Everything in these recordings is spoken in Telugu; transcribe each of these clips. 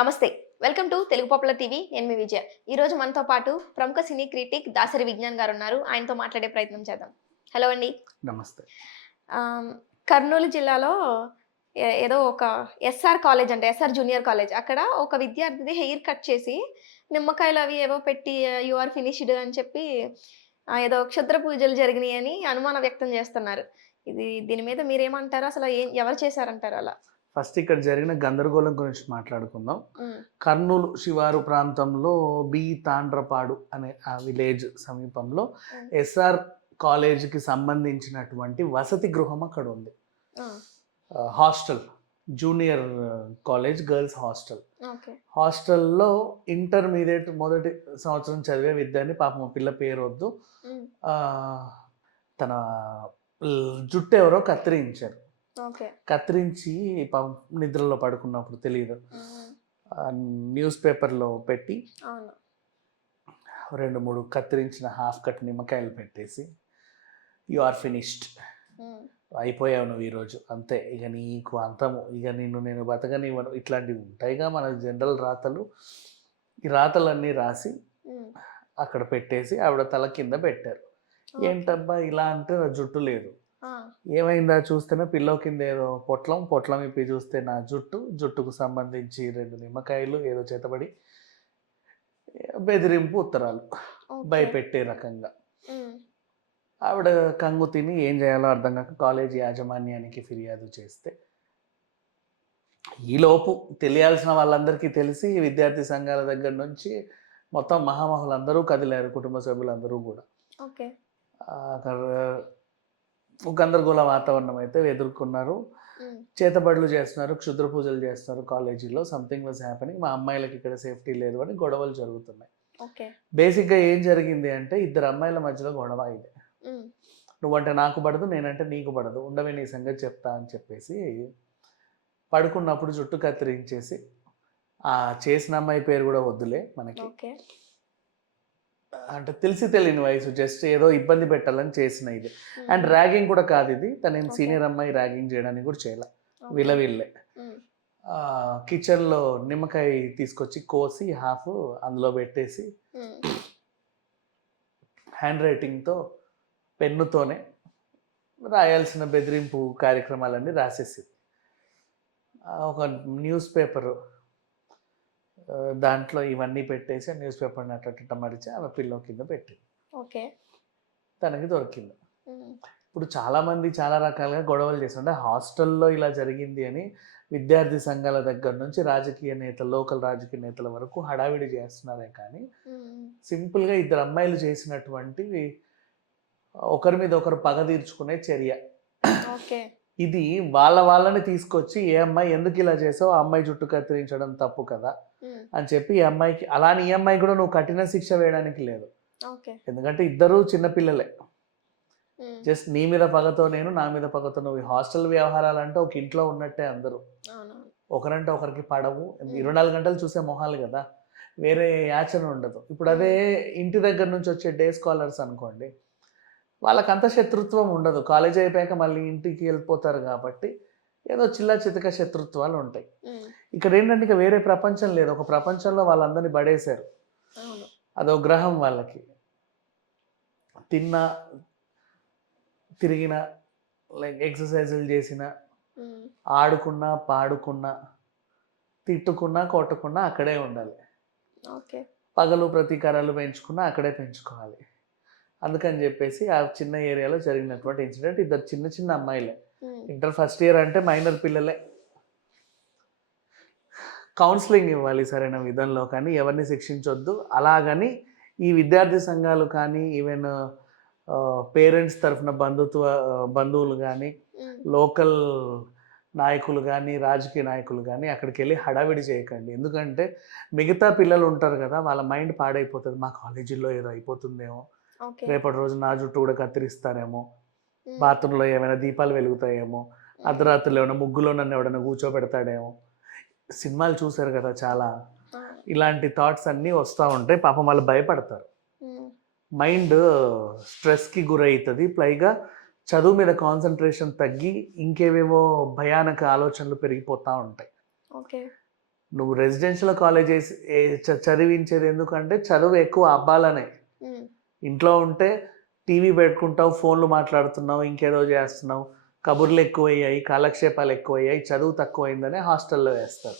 నమస్తే. Welcome to Telugu popular TV. నేను మీ విజయ. ఈరోజు మనతో పాటు ప్రముఖ సినీ క్రిటిక్ దాసరి విజ్ఞాన్ గారున్నారు. ఆయనతో మాట్లాడే ప్రయత్నం చేద్దాం. హలో అండి. నమస్తే. ఆహ్, కర్నూలు జిల్లాలో ఏదో ఒక ఎస్ఆర్ కాలేజ్ అంట. SR junior college. అక్కడ ఒక విద్యార్థిది హెయిర్ కట్ చేసి నిమ్మకాయలు అవి ఏవో పెట్టి యూ ఆర్ ఫినిష్డ్ అని చెప్పి ఏదో క్షుద్ర పూజలు జరిగినాయని అనుమానం వ్యక్తం చేస్తున్నారు. దీని మీద మీరేమంటారు? అసలు ఎవరు చేశారంటారు అలా? ఫస్ట్ ఇక్కడ జరిగిన గందరగోళం గురించి మాట్లాడుకుందాం. హ్మ్. కర్నూలు శివారు ప్రాంతంలో తాండ్రపాడు అనే ఆ విలేజ్ సమీపంలో ఎస్ఆర్ కాలేజీకి సంబంధించినటువంటి వసతి గృహం అక్కడ ఉంది. Hostel, junior college girls hostel. హాస్టల్లో ఇంటర్మీడియట్ మొదటి సంవత్సరం చదివే విద్యార్థి, పాపం పిల్ల పేరు వద్దు, తన జుట్టు ఎవరో కత్తిరించారు. కత్తిరించి నిద్రలో పడుకున్నప్పుడు తెలియదు, న్యూస్ పేపర్లో పెట్టి 2-3 కత్తిరించిన హాఫ్ కట్ నిమ్మకాయలు పెట్టేసి యు ఆర్ ఫినిష్డ్, అయిపోయావు నువ్వు ఈరోజు, అంతే, ఇక నీకు అంతము, ఇక నేను బతకనివ్వను, ఇట్లాంటివి ఉంటాయిగా మన జనరల్ రాతలు. ఈ రాతలన్నీ రాసి అక్కడ పెట్టేసి ఆవిడ తల కింద పెట్టారు. ఏంటబ్బా ఇలా అంటే నా జుట్టు లేదు, ఏమైందా చూస్తేనే పిల్లో కింద ఏదో పొట్లం ఇప్పి చూస్తే నా జుట్టుకు సంబంధించి 2 నిమ్మకాయలు ఏదో చేతబడి, బెదిరింపు ఉత్తరాలు, భయపెట్టే రకంగా. ఆవిడ కంగు తిని ఏం చేయాలో అర్థం కాక కాలేజీ యాజమాన్యానికి ఫిర్యాదు చేస్తే, ఈలోపు తెలియాల్సిన వాళ్ళందరికీ తెలిసి విద్యార్థి సంఘాల దగ్గర నుంచి మొత్తం మహామహులందరూ కదిలారు, కుటుంబ సభ్యులందరూ కూడా. గందరగోళ వాతావరణం అయితే ఎదుర్కొన్నారు. చేతబడులు చేస్తున్నారు, క్షుద్ర పూజలు చేస్తున్నారు కాలేజీలో. Something was happening. మా అమ్మాయిలకి ఇక్కడ సేఫ్టీ లేదు అని గొడవలు జరుగుతున్నాయి. బేసిక్గా ఏం జరిగింది అంటే, 2 అమ్మాయిల మధ్యలో గొడవ ఇదే. నువ్వంటే నాకు పడదు, నేనంటే నీకు పడదు, ఉండవే నీ సంగతి చెప్తా అని చెప్పేసి పడుకున్నప్పుడు జుట్టు కత్తిరించేసి, ఆ చేసిన అమ్మాయి పేరు కూడా వద్దులే మనకి, అంటే తెలిసి తెలియని వయసు, జస్ట్ ఏదో ఇబ్బంది పెట్టాలని చేసిన ఇది. అండ్ ర్యాగింగ్ కూడా కాదు ఇది, తన సీనియర్ అమ్మాయి ర్యాగింగ్ చేయడానికి కూడా చేయాల, వీళ్ళే కిచెన్లో నిమ్మకాయ తీసుకొచ్చి కోసి హాఫ్ అందులో పెట్టేసి హ్యాండ్ రైటింగ్తో పెన్నుతోనే రాయాల్సిన బెదిరింపు కార్యక్రమాలన్నీ రాసేసింది. ఒక న్యూస్ పేపరు దాంట్లో ఇవన్నీ పెట్టేసి న్యూస్ పేపర్ని అట్ట మరిచి ఆమె పిల్లో కింద పెట్టింది. తనకి దొరికింది. ఇప్పుడు చాలామంది చాలా రకాలుగా గొడవలు చేస్తుంటే, హాస్టల్లో ఇలా జరిగింది అని విద్యార్థి సంఘాల దగ్గర నుంచి రాజకీయ నేతలు, లోకల్ రాజకీయ నేతల వరకు హడావిడి చేస్తున్నారే కానీ, సింపుల్గా 2 అమ్మాయిలు చేసినటువంటి ఒకరి మీద ఒకరు పగ తీర్చుకునే చర్య. ఇది వాళ్ళని తీసుకొచ్చి, ఏ అమ్మాయి ఎందుకు ఇలా చేసావు, ఆ అమ్మాయి జుట్టు కత్తిరించడం తప్పు కదా అని చెప్పి ఈ అమ్మాయికి, అలానే ఈ అమ్మాయి కూడా నువ్వు కఠిన శిక్ష వేయడానికి లేదు. ఎందుకంటే ఇద్దరు చిన్నపిల్లలే. జస్ట్ నీ మీద పగతో నేను, నా మీద పగతో నువ్వు. హాస్టల్ వ్యవహారాలు అంటే ఒక ఇంట్లో ఉన్నట్టే అందరూ, ఒకరంటే ఒకరికి పడవు. 24 గంటలు చూసే మొహాలు కదా, వేరే యాచన ఉండదు. ఇప్పుడు అదే ఇంటి దగ్గర నుంచి వచ్చే డే స్కాలర్స్ అనుకోండి, వాళ్ళకంత శత్రుత్వం ఉండదు. కాలేజ్ అయిపోయాక మళ్ళీ ఇంటికి వెళ్ళిపోతారు కాబట్టి ఏదో చిల్ల చితక శత్రుత్వాలు ఉంటాయి. ఇక్కడ ఏంటంటే ఇక వేరే ప్రపంచం లేదు, ఒక ప్రపంచంలో వాళ్ళందరినీ పడేశారు. అదో గ్రహం వాళ్ళకి. తిన్నా, తిరిగిన, లైక్ ఎక్సర్సైజులు చేసిన, ఆడుకున్నా, పాడుకున్నా, తిట్టుకున్నా, కొట్టుకున్నా అక్కడే ఉండాలి. పగలు ప్రతీకారాలు పెంచుకున్నా అక్కడే పెంచుకోవాలి. అందుకని చెప్పేసి ఆ చిన్న ఏరియాలో జరిగినటువంటి ఇన్సిడెంట్. 2 చిన్న అమ్మాయిలే, ఇంటర్ ఫస్ట్ ఇయర్ అంటే మైనర్ పిల్లలే. కౌన్సిలింగ్ ఇవ్వాలి సరైన విధంలో, కానీ ఎవరిని శిక్షించొద్దు. అలాగని ఈ విద్యార్థి సంఘాలు కానీ, ఈవెన్ పేరెంట్స్ తరఫున బంధువులు కానీ, లోకల్ నాయకులు కానీ, రాజకీయ నాయకులు కానీ అక్కడికి వెళ్ళి హడావిడి చేయకండి. ఎందుకంటే మిగతా పిల్లలు ఉంటారు కదా, వాళ్ళ మైండ్ పాడైపోతుంది. మా కాలేజీలో ఏదో అయిపోతుందేమో, రేపటి రోజు నా జుట్టు కూడా కత్తిరిస్తారేమో, బాత్రూంలో ఏమైనా దీపాలు వెలుగుతాయేమో, అర్ధరాత్రులు ఏమైనా ముగ్గులో నన్ను ఎవడైనా కూర్చోబెడతాడేమో. సినిమాలు చూశారు కదా చాలా, ఇలాంటి థాట్స్ అన్నీ వస్తూ ఉంటాయి. పాపం వాళ్ళు భయపడతారు, మైండ్ స్ట్రెస్కి గురవుతుంది. పైగా చదువు మీద కాన్సన్ట్రేషన్ తగ్గి ఇంకేవేవో భయానక ఆలోచనలు పెరిగిపోతూ ఉంటాయి. నువ్వు రెసిడెన్షియల్ కాలేజ్ చదివించేది ఎందుకంటే చదువు ఎక్కువ అబ్బాలనే. ఇంట్లో ఉంటే టీవీ పెట్టుకుంటావు, ఫోన్లు మాట్లాడుతున్నావు, ఇంకేదో చేస్తున్నావు, కబుర్లు ఎక్కువయ్యాయి, కాలక్షేపాలు ఎక్కువయ్యాయి, చదువు తక్కువైందనే హాస్టల్లో వేస్తారు.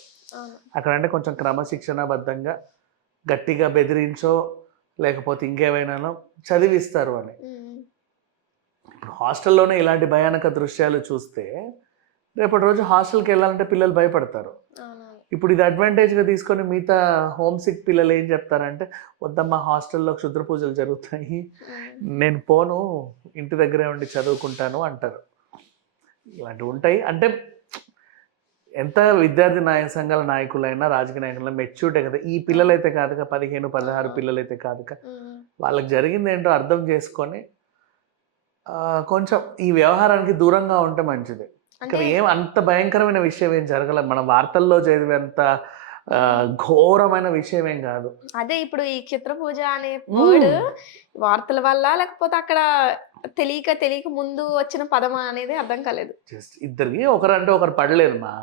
అక్కడ అంటే కొంచెం క్రమశిక్షణాబద్ధంగా గట్టిగా బెదిరించో లేకపోతే ఇంకేమైనానో చదివిస్తారు అని. ఇప్పుడు హాస్టల్లోనే ఇలాంటి భయానక దృశ్యాలు చూస్తే రేపటి రోజు హాస్టల్కి వెళ్ళాలంటే పిల్లలు భయపడతారు. ఇప్పుడు ఇది అడ్వాంటేజ్గా తీసుకొని మిగతా హోమ్ సిక్ పిల్లలు ఏం చెప్తారంటే, వద్దమ్మా హాస్టల్లో క్షుద్ర పూజలు జరుగుతాయి, నేను పోను, ఇంటి దగ్గరే ఉండి చదువుకుంటాను అంటారు. ఇలాంటివి ఉంటాయి. అంటే ఎంత విద్యార్థి సంఘాల నాయకులైనా రాజకీయ నాయకులైనా మెచ్యూర్డే కదా. ఈ పిల్లలైతే కాదుగా, 15-16 పిల్లలైతే కాదుగా, వాళ్ళకి జరిగింది ఏంటో అర్థం చేసుకొని కొంచెం ఈ వ్యవహారానికి దూరంగా ఉంటే మంచిది. ఇక్కడ ఏం అంత భయంకరమైన విషయం ఏం జరగలేదు, మన వార్తల్లో చదివేంత ఘోరమైన విషయం ఏం కాదు. అదే ఇప్పుడు ఈ క్షుద్ర పూజ అనే వర్డ్ వార్తల వల్ల లేకపోతే అక్కడ తెలియక ముందు వచ్చిన పదమా అనేది అర్థం కాలేదు. జస్ట్ ఇద్దరికి ఒకరంటే ఒకరు పడలేదు మా.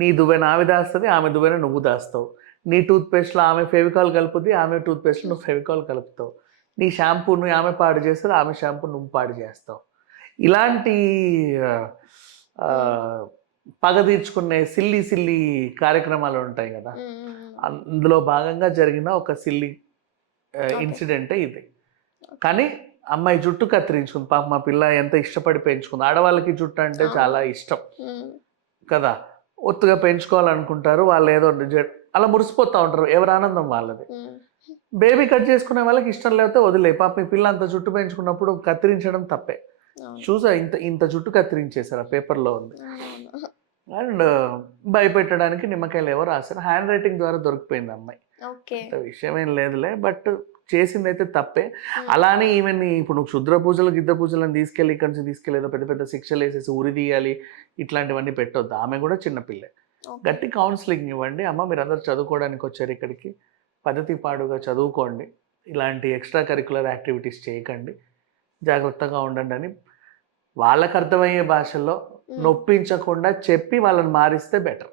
నీ దువ్వెన ఆమె దాస్తుంది, ఆమె దువ్వెన నువ్వు దాస్తావు. నీ టూత్పేస్ట్లో ఆమె ఫెవికాల్ కలుపుద్ది, ఆమె టూత్పేస్ట్లో నువ్వు ఫెవికాల్ కలుపుతావు. నీ షాంపూను ఆమె పాడు చేస్తుంది, ఆమె షాంపూ నువ్వు పాడు చేస్తావు. ఇలాంటి పగ తీర్చుకునే సిల్లీ కార్యక్రమాలు ఉంటాయి కదా, అందులో భాగంగా జరిగిన ఒక సిల్లీ ఇన్సిడెంటే ఇది. కానీ అమ్మాయి జుట్టు కత్తిరించుకుంది, పాప మా పిల్ల ఎంత ఇష్టపడి పెంచుకుంది. ఆడవాళ్ళకి జుట్టు అంటే చాలా ఇష్టం కదా, ఒత్తుగా పెంచుకోవాలనుకుంటారు వాళ్ళు, ఏదో అలా మురిసిపోతూ ఉంటారు, ఎవరి ఆనందం వాళ్ళది. బేబీ కట్ చేసుకునే వాళ్ళకి ఇష్టం లేకపోతే వదిలే, పాప మీ పిల్ల అంత జుట్టు పెంచుకున్నప్పుడు కత్తిరించడం తప్పే. చూసా ఇంత జుట్టు కత్తిరించేశారు, ఆ పేపర్లో ఉంది. అండ్ భయపెట్టడానికి నిమ్మకాయలు ఎవరు రాశారు, హ్యాండ్ రైటింగ్ ద్వారా దొరికిపోయింది అమ్మాయి. అంత విషయం ఏం లేదులే, బట్ చేసింది అయితే తప్పే. అలానే ఈవెన్ ఇప్పుడు నువ్వు క్షుద్ర పూజలు గిద్ద పూజలను తీసుకెళ్ళి ఇక్కడి నుంచి తీసుకెళ్ళి ఏదో పెద్ద పెద్ద శిక్షలు వేసేసి ఉరి తీయాలి ఇట్లాంటివన్నీ పెట్టొద్దు. ఆమె కూడా చిన్నపిల్లే. గట్టి కౌన్సిలింగ్ ఇవ్వండి, అమ్మ మీరు అందరు చదువుకోవడానికి వచ్చారు ఇక్కడికి, పద్ధతి పాడుగా చదువుకోండి, ఇలాంటి ఎక్స్ట్రా కరికులర్ యాక్టివిటీస్ చేయకండి, జాగ్రత్తగా ఉండండి అని వాళ్ళకు అర్థమయ్యే భాషలో నొప్పించకుండా చెప్పి వాళ్ళని మారిస్తే బెటర్.